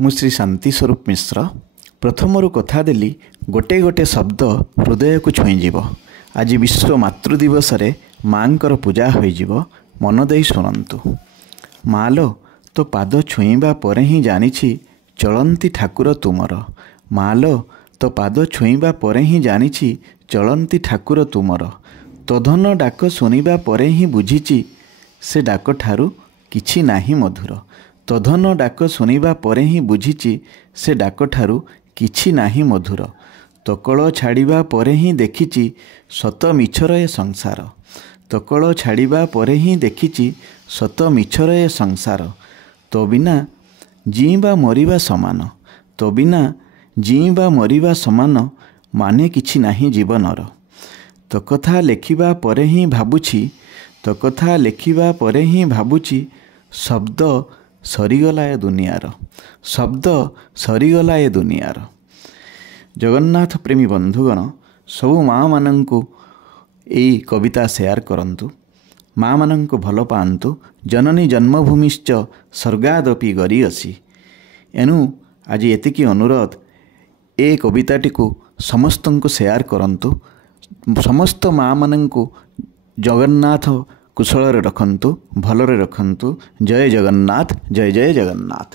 ମୁଁ ଶ୍ରୀ ଶାନ୍ତି ସ୍ୱରୂପ ମିଶ୍ର ପ୍ରଥମରୁ କଥା ଦେଲି ଗୋटे ଗୋटे ଶବ୍ଦ ହୃଦୟକୁ ଛୁଇଁଯିବ। ଆଜି ବିଶ୍ୱ ମାତୃ ଦିବସରେ ମାଙ୍କର ପୂଜା ହୋଇଯିବ। ମନ ଦେଇ ଶୁଣନ୍ତୁ। ମାଲୋ ତୋ ପାଦ ଛୁଇଁବା ପରେ ହିଁ ଜାଣିଛି ଚଳନ୍ତି ଠାକୁର ତୁମର। ମାଲୋ ତୋ ପାଦ ଛୁଇଁବା ପରେ ହିଁ ଜାଣିଛି ଚଳନ୍ତି ଠାକୁର ତୁମର। ତୋ ଧନ ଡାକ ଶୁଣିବା ପରେ ହିଁ ବୁଝିଛି ସେ ଡାକଠାରୁ କିଛି ନାହିଁ ମଧୁର। ତୋ ଧନ ଡାକ ଶୁଣିବା ପରେ ହିଁ ବୁଝିଛି ସେ ଡାକଠାରୁ କିଛି ନାହିଁ ମଧୁର। ତୋ କୋଳ ଛାଡ଼ିବା ପରେ ହିଁ ଦେଖିଛି ସତ ମିଛର ଏ ସଂସାର। ତୋ କୋଳ ଛାଡ଼ିବା ପରେ ହିଁ ଦେଖିଛି ସତ ମିଛର ଏ ସଂସାର। ତୋ ବିନା ଜୀଇଁବା ମରିବା ସମାନ। ତୋ ବିନା ଜୀଇଁବା ମରିବା ସମାନ ମାନେ କିଛି ନାହିଁ ଜୀବନର। ତୋ କଥା ଲେଖିବା ପରେ ହିଁ ଭାବୁଛି ତୋ କଥା ଲେଖିବା ପରେ ହିଁ ଭାବୁଛି ଶବ୍ଦ ସରିଗଲା ଏ ଦୁନିଆର। ଶବ୍ଦ ସରିଗଲା ଏ ଦୁନିଆର। ଜଗନ୍ନାଥ ପ୍ରେମୀ ବନ୍ଧୁଗଣ, ସବୁ ମା'ମାନଙ୍କୁ ଏଇ କବିତା ସେୟାର କରନ୍ତୁ। ମା'ମାନଙ୍କୁ ଭଲ ପାଆନ୍ତୁ। ଜନନୀ ଜନ୍ମଭୂମିଶ୍ଚ ସ୍ୱର୍ଗାଦପି ଗରୀୟସୀ। ଏଣୁ ଆଜି ଏତିକି ଅନୁରୋଧ, ଏ କବିତାଟିକୁ ସମସ୍ତଙ୍କୁ ସେୟାର କରନ୍ତୁ। ସମସ୍ତ ମା'ମାନଙ୍କୁ ଜଗନ୍ନାଥ କୁଶଳରେ ରଖନ୍ତୁ, ଭଲରେ ରଖନ୍ତୁ। ଜୟ ଜଗନ୍ନାଥ, ଜୟ ଜୟ ଜଗନ୍ନାଥ।